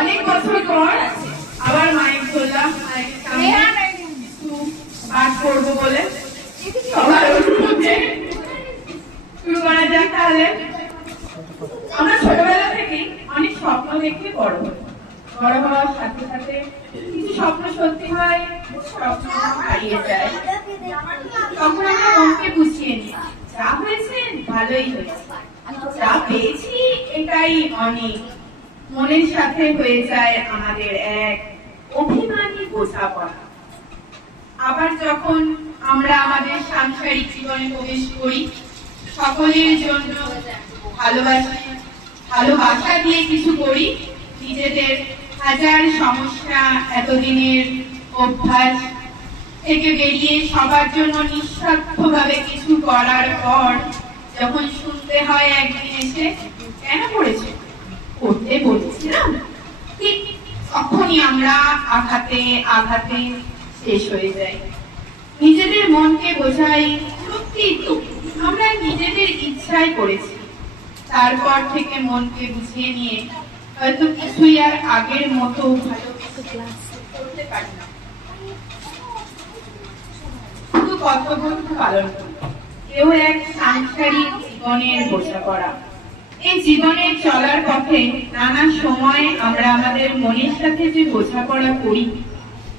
অনেক বছর পর আবার মাইক ধরলাম, মাইকের সামনে একটু পাঠ করবো বলে সবার অনুরোধে শুরু করা যাক। তাহলে আমরা ছোটবেলা থেকেই অনেক স্বপ্ন দেখে বড় হই। বড় হওয়ার সাথে সাথে কিছু স্বপ্ন সত্যি হয়, স্বপ্ন হারিয়ে যায়। তখন আমরা মনকে বুঝিয়ে নিই, যা হয়েছে ভালোই হয়েছে, যা পেয়েছি এটাই অনেক। মনের সাথে হয়ে যায় আমাদের এক অভিমানী বোঝাপড়া। আবার যখন আমরা আমাদের সাংসারিক জীবনে প্রবেশ করি, সকলের জন্য ভালোবাসা দিয়ে কিছু করি, নিজেদের হাজার সমস্যা এতদিনের অভ্যাস থেকে বেরিয়ে সবার জন্য নিঃস্বার্থভাবে কিছু করার পর যখন শুনতে হয় একদিন এসে, কেন করেছে, করতে বলছিলাম, ঠিক তখনই আমরা আঘাতে আঘাতে শেষ হয়ে যাই। নিজেদের মনকে বোঝাই, সত্যি তো আমরা নিজেদের ইচ্ছায় করেছি। তারপর থেকে মনকে বুঝিয়ে নিয়ে হয়তো কিছুই আর আগের মতো ভালো করতে পারি না, শুধু কর্তব্য পালন করি। কেউ এক সাংসারিক জীবনের বোঝাপড়া। এই জীবনের চলার পথে নানা সময় আমরা আমাদের মনের সাথে যে বোঝাপড়া করি,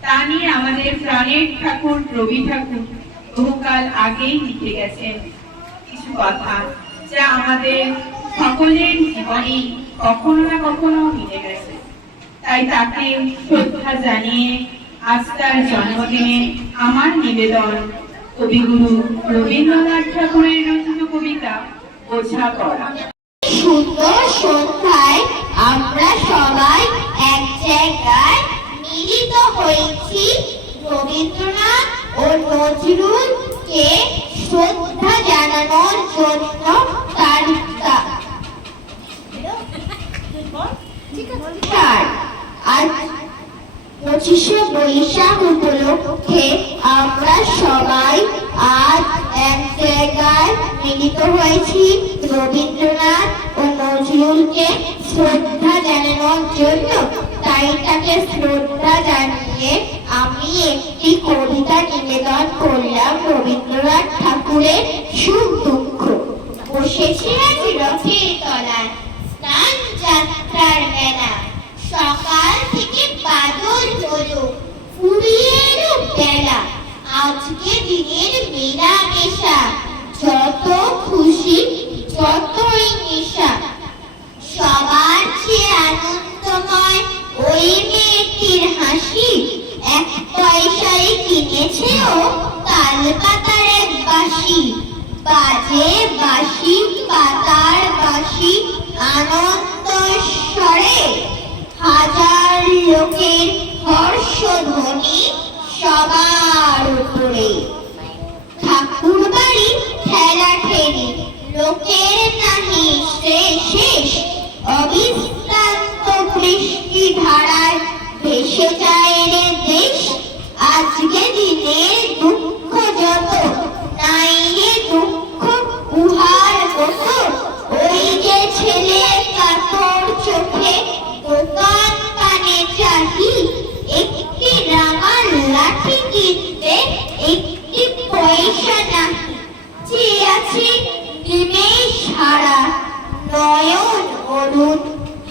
তা নিয়ে আমাদের প্রাণের ঠাকুর রবি ঠাকুর বহুকাল আগেই লিখে গেছেন কিছু কথা, যা আমাদের সকলের জীবনে কখনো না কখনো মিলে গেছে। তাই তাকে শ্রদ্ধা জানিয়ে আজ তার জন্মদিনে আমার নিবেদন কবিগুরু রবীন্দ্রনাথ ঠাকুরের রচিত কবিতা বোঝাপড়া। সুন্দর সন্ধ্যায় আমরা সবাই এক জায়গায় মিলিত হয়েছি রবীন্দ্রনাথ ও নজরুলকে শ্রদ্ধা জানানোর জন্য। আজ 25শে বৈশাখ উপলক্ষে আমরা সবাই আজ এক জায়গায় মিলিত হয়েছি রবীন্দ্রনাথ ও নজরুলকে শ্রদ্ধা জানানোর জন্য। তাই তাকে শ্রদ্ধা জানিয়ে আমি একটি কবিতা নিবেদন করলাম রবীন্দ্রনাথ ঠাকুরের সুখ দুঃখ। বসেছি আজ রথের তলায়, স্নান যাত্রার মেলা, সকাল থেকে বাদল হলো, ফুরিয়ে এলো বেলা। আজকে দিনের মেলামেশা, যত খুশি যতই নেশা, সবার চেয়ে আনন্দময় ওই মেয়েটির হাসি। 1 পয়সায় কিনেছে ও তাল পাতার এক বাঁশি, বাজে বাঁশি পাতার বাঁশি আনন্দ স্বরে। হাজার লোকের হর্ষধ্বনি সবার উপরে। ঠাকুর বাড়ি ঠেলা ঠেলি, লোকের নাহি শেষ, অবিশ্রান্ত বৃষ্টি ধারায় ভেসে যায় রে দেশ। আজকে দিনে দুঃখ যত, নাই রে দুঃখ উহার মতো। ওই যে ছেলে কাতর চোখে দোকান পানে চাহি, একটি রাঙা লাঠি কিনতে একটি পয়সা নাহি। যে আছে নিমেষ হারা, নয়ন অরুণ,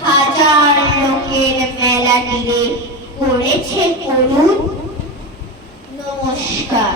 হাজার লোকের মেলা তীরে করেছে করুণ। নমস্কার।